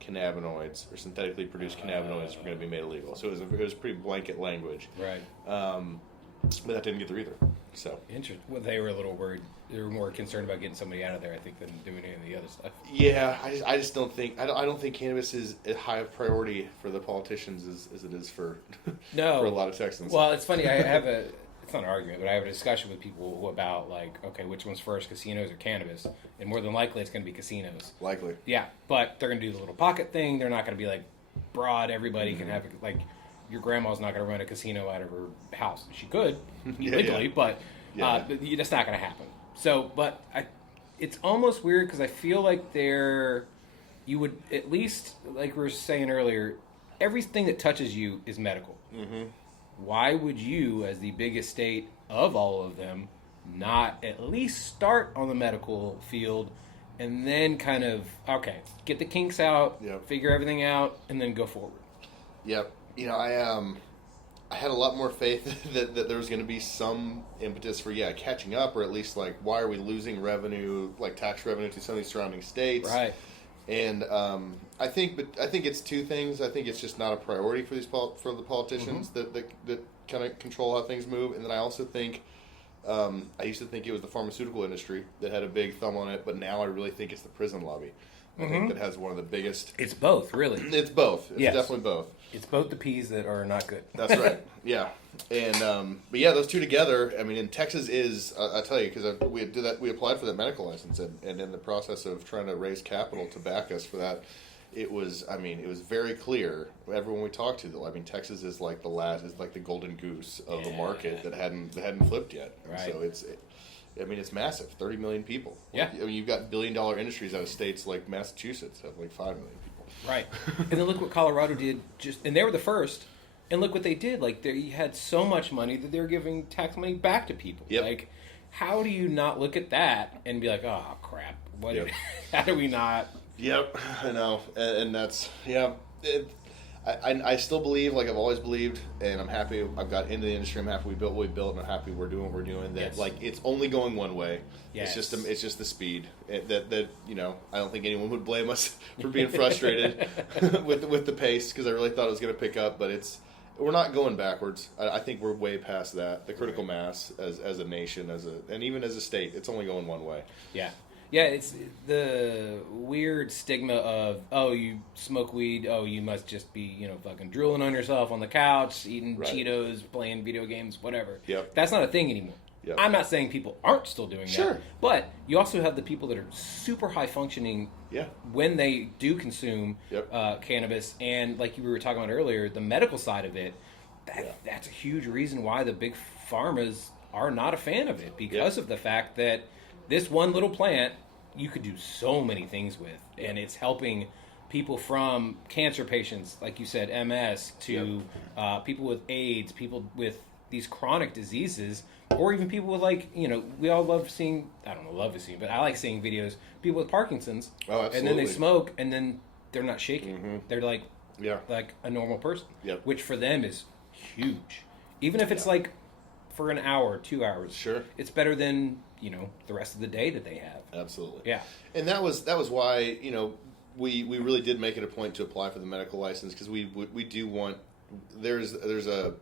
cannabinoids or synthetically produced cannabinoids were going to be made illegal. So it was pretty blanket language. Right. But that didn't get through either. So Interesting. Well, they were a little worried. They were more concerned about getting somebody out of there, I think, than doing any of the other stuff. yeah, I just don't think I don't think cannabis is as high a priority for the politicians as it is for No. for a lot of Texans. Well, it's funny. It's not an argument, but I have a discussion with people about, like, okay, which one's first, casinos or cannabis? And more than likely, it's going to be casinos. Likely. Yeah, but they're going to do the little pocket thing. They're not going to be, like, broad. Everybody can have, like, your grandma's not going to run a casino out of her house. She could, legally, but that's not going to happen. So, but it's almost weird because I feel like you would at least, like we were saying earlier, everything that touches you is medical. Mm-hmm. Why would you, as the biggest state of all of them, not at least start on the medical field and then kind of, okay, get the kinks out, figure everything out, and then go forward? Yep. You know, I had a lot more faith that there was going to be some impetus for, catching up, or at least, like, why are we losing revenue, like tax revenue to some of these surrounding states? Right. And I think it's two things. I think it's just not a priority for for the politicians that kind of control how things move. And then I also think I used to think it was the pharmaceutical industry that had a big thumb on it, but now I really think it's the prison lobby. I think that has one of the biggest. It's both, really. It's both. It's definitely both. It's both the peas that are not good. That's right. Yeah. And but yeah, those two together. I mean, in Texas is I tell you, because we applied for that medical license, and in the process of trying to raise capital to back us for that, it was very clear. Everyone we talked to, though, I mean, Texas is like the golden goose of the market that hadn't flipped yet. Right. So it's massive. 30 million people. Yeah. I mean, you've got billion-dollar industries out of states like Massachusetts have like 5 million people. Right. And then look what Colorado did. And they were the first. And look what they did. Like, they had so much money that they were giving tax money back to people. Yep. Like, how do you not look at that and be like, oh, crap. How do we not? Yep, I know. And that's, I still believe, like I've always believed, and I'm happy I've got into the industry. I'm happy we built what we built, and I'm happy we're doing what we're doing. That like it's only going one way. Yes. It's just the speed. That I don't think anyone would blame us for being frustrated with the pace, because I really thought it was going to pick up, but we're not going backwards. I think we're way past that. The critical mass as a nation, and even as a state, it's only going one way. Yeah. Yeah, it's the weird stigma of, oh, you smoke weed, oh, you must just be, fucking drooling on yourself on the couch, eating Cheetos, playing video games, whatever. Yep. That's not a thing anymore. Yep. I'm not saying people aren't still doing Sure. that. But you also have the people that are super high functioning when they do consume cannabis. And like you were talking about earlier, the medical side of it, that's a huge reason why the big pharmas are not a fan of it, because of the fact that this one little plant you could do so many things with, and it's helping people from cancer patients, like you said, MS, to people with AIDS, people with these chronic diseases, or even people with, like, we all love seeing, I don't know, but I like seeing videos, people with Parkinson's, and then they smoke, and then they're not shaking. Mm-hmm. They're like a normal person, which for them is huge. Even if it's like for an hour, 2 hours. Sure. It's better than, the rest of the day that they have. Absolutely. Yeah. And that was why, we really did make it a point to apply for the medical license, because we do want, those are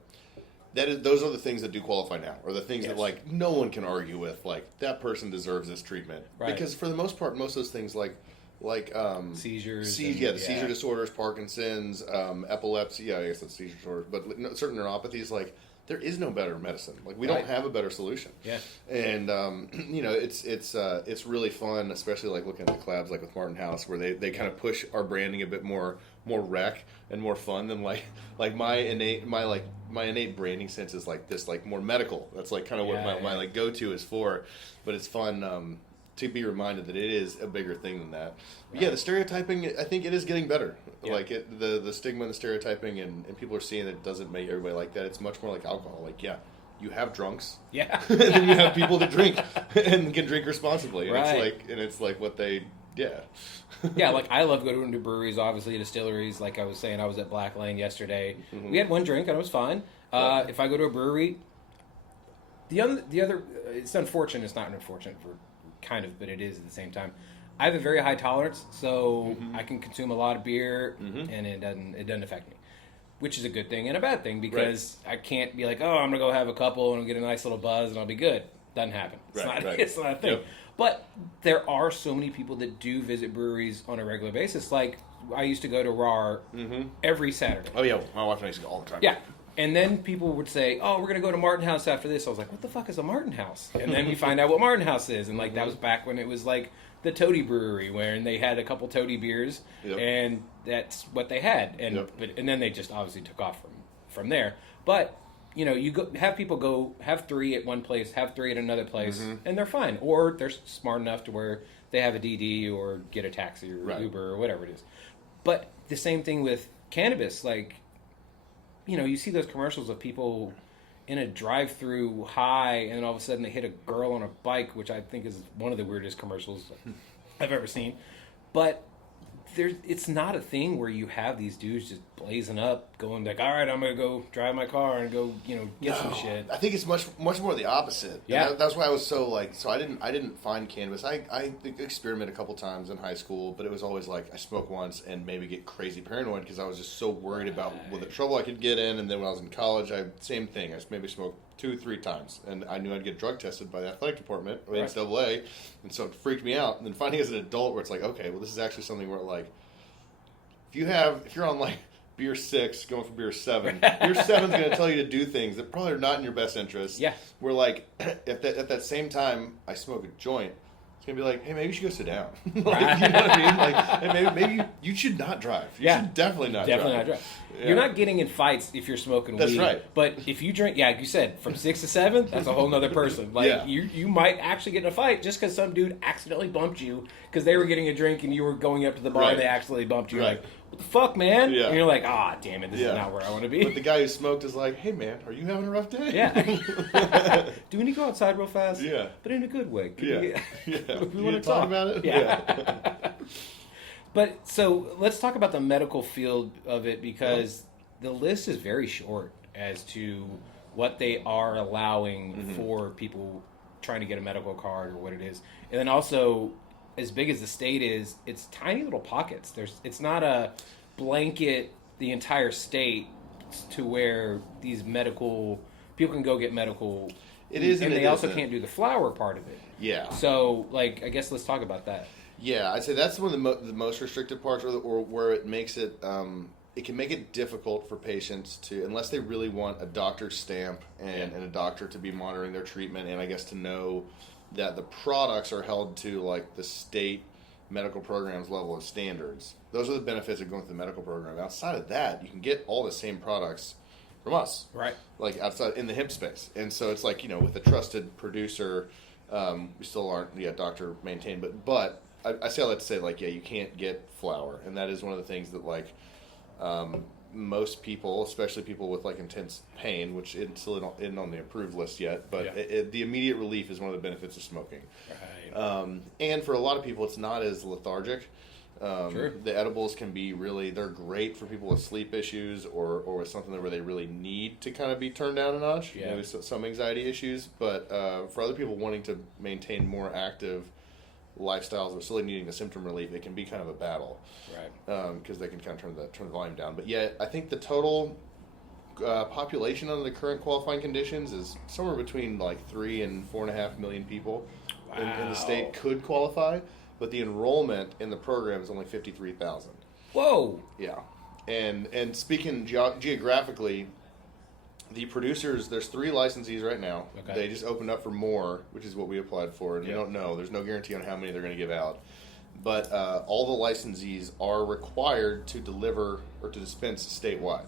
the things that do qualify now, or the things that, like, no one can argue with, like, that person deserves this treatment. Right. Because for the most part, most of those things like seizures. Seizure disorders, Parkinson's, epilepsy, I guess that's seizure disorders, but certain neuropathies, like, there is no better medicine. Like, we don't have a better solution. Yeah. And it's really fun, especially like looking at the collabs like with Martin House, where they kind of push our branding a bit more rec and more fun than like my innate branding sense is like this, like more medical. That's like kind of what my like go-to is for. But it's fun to be reminded that it is a bigger thing than that. Right. Yeah, the stereotyping, I think it is getting better. Yeah. Like the stigma and the stereotyping, and people are seeing that it doesn't make everybody like that. It's much more like alcohol. Like, you have drunks. Yeah. And then you have people that drink and can drink responsibly. And right. It's like what they, yeah, like I love going to breweries, obviously distilleries. Like I was saying, I was at Black Lane yesterday. Mm-hmm. We had one drink and it was fine. If I go to a brewery, the other, it's unfortunate. It's not unfortunate for kind of, but it is at the same time. I have a very high tolerance, so I can consume a lot of beer, and it doesn't affect me, which is a good thing and a bad thing because I can't be like, oh, I'm gonna go have a couple and get a nice little buzz and I'll be good. Doesn't happen. It's not a thing. Yep. But there are so many people that do visit breweries on a regular basis. Like I used to go to RAR every Saturday. Oh yeah, my wife and I used to go all the time. Yeah. And then people would say, oh, we're going to go to Martin House after this. I was like, what the fuck is a Martin House? And then you find out what Martin House is. And like that was back when it was like the Toady Brewery, where they had a couple Toady beers, and that's what they had. And and then they just obviously took off from there. But you know, you have people go have 3 at one place, have 3 at another place, and they're fine. Or they're smart enough to where they have a DD or get a taxi or Uber or whatever it is. But the same thing with cannabis, like. You know, you see those commercials of people in a drive-through high, and then all of a sudden they hit a girl on a bike, which I think is one of the weirdest commercials I've ever seen. But it's not a thing where you have these dudes just blazing up, going like, all right, I'm going to go drive my car and go, get some shit. I think it's much more the opposite. Yeah. That's why I was so I didn't find cannabis. I experimented a couple times in high school, but it was always like I smoke once and maybe get crazy paranoid because I was just so worried about the trouble I could get in. And then when I was in college, same thing. I maybe smoked 2-3 times, and I knew I'd get drug tested by the athletic department or NCAA, and so it freaked me out. And then finding as an adult where it's like, okay, well, this is actually something where like, if you're on like beer 6 going for beer 7, beer 7's going to tell you to do things that probably are not in your best interest. Yeah. Where like at that same time I smoke a joint, it's going to be like, hey, maybe you should go sit down. Like, you know what I mean? Like, hey, maybe you should not drive. You should definitely not drive. Yeah. You're not getting in fights if you're smoking weed. That's right. But if you drink, like you said, from 6 to 7, that's a whole nother person. Like you might actually get in a fight just because some dude accidentally bumped you because they were getting a drink and you were going up to the bar and they accidentally bumped you. Like, what the fuck, man? Yeah. And you're like, damn it, this is not where I want to be. But the guy who smoked is like, hey, man, are you having a rough day? Yeah. Do we need to go outside real fast? Yeah. But in a good way. We want to talk about it? Yeah. But so let's talk about the medical field of it because the list is very short as to what they are allowing for people trying to get a medical card or what it is. And then also, as big as the state is, it's tiny little pockets. It's not a blanket the entire state to where these medical people can go get medical. It is, and they also can't do the flower part of it. Yeah. So, I guess let's talk about that. Yeah, I'd say that's one of the most restrictive parts, or where it makes it. It can make it difficult for patients to, unless they really want a doctor's stamp and a doctor to be monitoring their treatment, and I guess to know that the products are held to like the state medical program's level of standards. Those are the benefits of going through the medical program. Outside of that, you can get all the same products from us, right? Like outside in the hemp space, and so it's like with a trusted producer, we still aren't yet doctor maintained, but I say all that to say you can't get flour, and that is one of the things that most people, especially people with intense pain, which still isn't on the approved list yet, but the immediate relief is one of the benefits of smoking. Right. And for a lot of people, it's not as lethargic. Sure. The edibles can be they're great for people with sleep issues or with something where they really need to kind of be turned down a notch. Yeah. Maybe some anxiety issues, but for other people wanting to maintain more active lifestyles or still needing the symptom relief, it can be kind of a battle, right? Because they can kind of turn the volume down. But yet, I think the total population under the current qualifying conditions is somewhere between 3 and 4.5 million people in the state could qualify, but the enrollment in the program is only 53,000. Whoa! Yeah, and speaking geographically. The producers, there's 3 licensees right now. Okay. They just opened up for more, which is what we applied for, and we don't know. There's no guarantee on how many they're going to give out. But all the licensees are required to deliver or to dispense statewide.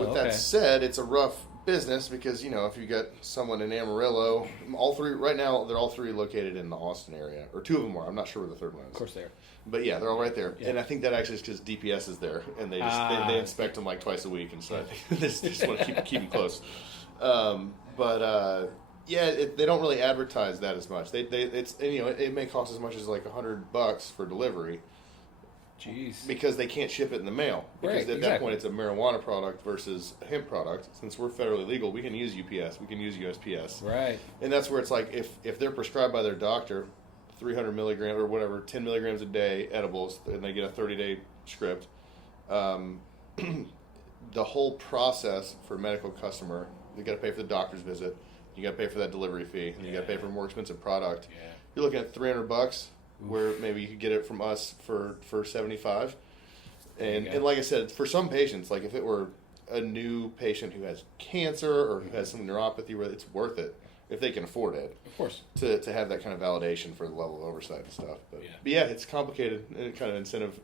With that said, it's a rough business because, if you got someone in Amarillo, all 3, right now, they're all 3 located in the Austin area. Or 2 of them are. I'm not sure where the 3rd one is. Of course they are. But yeah, they're all right there, and I think that actually is because DPS is there, and they just they inspect them twice a week, and so I think they just want to keep them close. They don't really advertise that as much. It may cost as much as $100 for delivery. Jeez. Because they can't ship it in the mail. Because at that point it's a marijuana product versus a hemp product. Since we're federally legal, we can use UPS, we can use USPS. Right. And that's where it's if they're prescribed by their doctor, 300 milligrams or whatever, 10 milligrams a day edibles, and they get a 30-day script. The whole process for a medical customer, you got to pay for the doctor's visit, you got to pay for that delivery fee, and you got to pay for a more expensive product. Yeah. You're looking at $300, where maybe you could get it from us for $75. And like I said, for some patients, like if it were a new patient who has cancer or who has some neuropathy, where it's worth it if they can afford it. Of course. To have that kind of validation for the level of oversight and stuff. But yeah, it's complicated kind of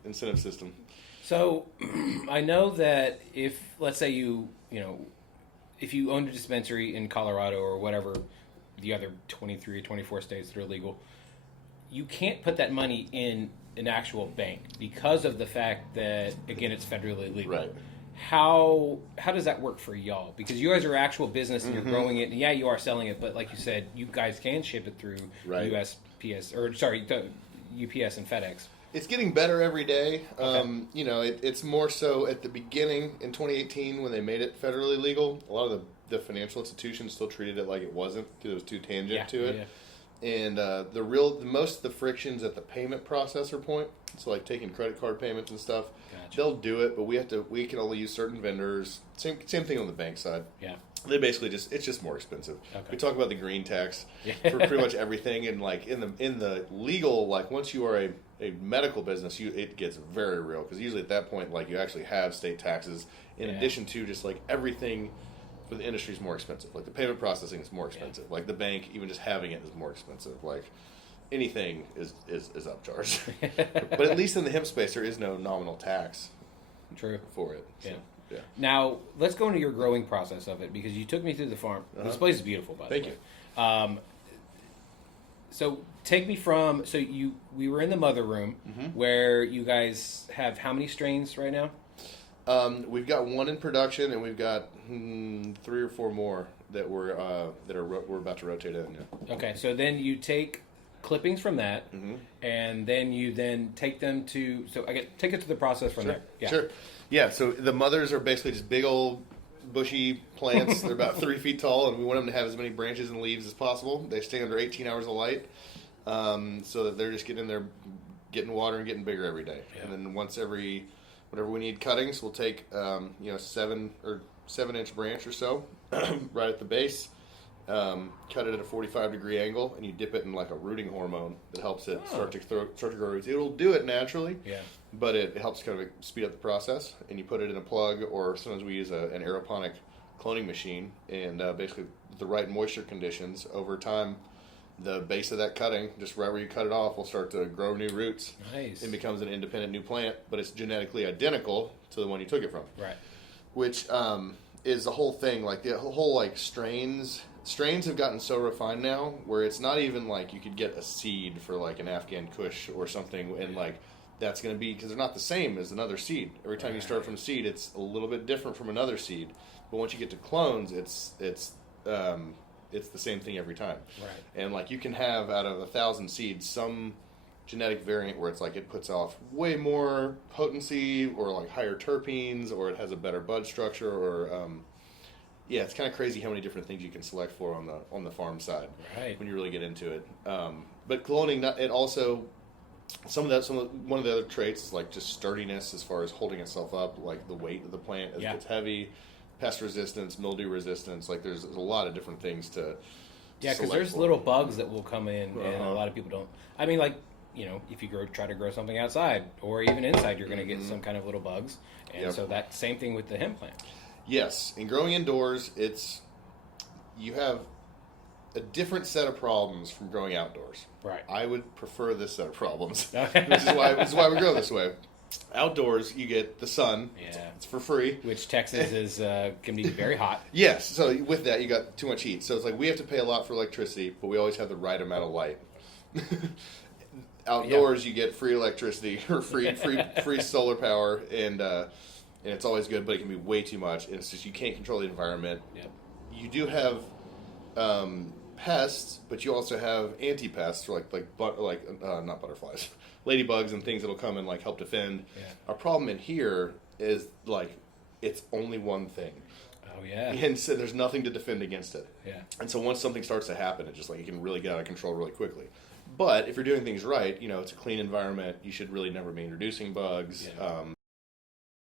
incentive system. So I know that if, let's say if you owned a dispensary in Colorado or whatever, the other 23 or 24 states that are legal, you can't put that money in an actual bank because of the fact that, again, it's federally legal. Right. How does that work for y'all? Because you guys are actual business and you're growing it, and yeah, you are selling it, but like you said, you guys can ship it through UPS and FedEx. It's getting better every day. Okay. It's more so at the beginning in 2018 when they made it federally legal. A lot of the financial institutions still treated it like it wasn't because it was too tangent to it. Yeah. And most of the frictions at the payment processor point, so like taking credit card payments and stuff, they'll do it, but we can only use certain vendors. Same thing on the bank side. Yeah. They basically it's just more expensive. Okay. We talk about the green tax for pretty much everything, and like in the legal, like once you are a medical business, it gets very real because usually at that point, like you actually have state taxes in addition to just like everything for the industry is more expensive. Like the payment processing is more expensive. Like the bank, even just having it is more expensive. Like anything is upcharged. But at least in the hemp space, there is no nominal tax. True. For it. So. Yeah. Yeah. Now, let's go into your growing process of it, because you took me through the farm. Uh-huh. This place is beautiful, by the way. Thank you. So take me from, we were in the mother room, where you guys have how many strains right now? We've got one in production, and we've got 3 or 4 more that we're about to rotate in. Yeah. Okay, so then you take clippings from that, and then you take them to, take it to the process from there. Yeah. Sure. Yeah, so the mothers are basically just big old bushy plants. They're about 3 feet tall, and we want them to have as many branches and leaves as possible. They stay under 18 hours of light, so that they're just getting in there, getting water and getting bigger every day. Yeah. And then once whenever we need cuttings, we'll take 7-inch branch or so, right at the base. Cut it at a 45-degree angle, and you dip it in like a rooting hormone that helps it start to grow roots. It'll do it naturally, but it helps kind of speed up the process. And you put it in a plug, or sometimes we use an aeroponic cloning machine, and basically with the right moisture conditions, over time, the base of that cutting, just right where you cut it off, will start to grow new roots. Nice. And becomes an independent new plant, but it's genetically identical to the one you took it from. Right. Which is the whole thing, like the whole like strains have gotten so refined now where it's not even like you could get a seed for like an Afghan Kush or something, and like that's going to be, because they're not the same as another seed. Every time you start from seed, it's a little bit different from another seed. But once you get to clones, it's the same thing every time. Right. And like you can have out of 1,000 seeds some genetic variant where it's like it puts off way more potency or like higher terpenes, or it has a better bud structure, or it's kind of crazy how many different things you can select for on the farm side when you really get into it. But cloning, it also one of the other traits is like just sturdiness as far as holding itself up, like the weight of the plant as it gets heavy, pest resistance, mildew resistance. Like there's a lot of different things to because there's little bugs that will come in, and a lot of people don't. I mean, like, if you try to grow something outside or even inside, you're going to get some kind of little bugs. And so that same thing with the hemp plant. Yes, in growing indoors, you have a different set of problems from growing outdoors. Right. I would prefer this set of problems, which is why we grow this way. Outdoors, you get the sun. Yeah. It's for free. Which Texas can be very hot. Yes. So with that, you got too much heat. So it's like we have to pay a lot for electricity, but we always have the right amount of light. Outdoors, you get free electricity or free solar power, and it's always good, but it can be way too much. And it's just you can't control the environment. Yep. You do have pests, but you also have anti-pests, like not butterflies, ladybugs and things that'll come and like help defend. Yeah. Our problem in here is like it's only one thing. Oh yeah. And so there's nothing to defend against it. Yeah. And so once something starts to happen, it just like it can really get out of control really quickly. But if you're doing things right, it's a clean environment. You should really never be introducing bugs. Yeah.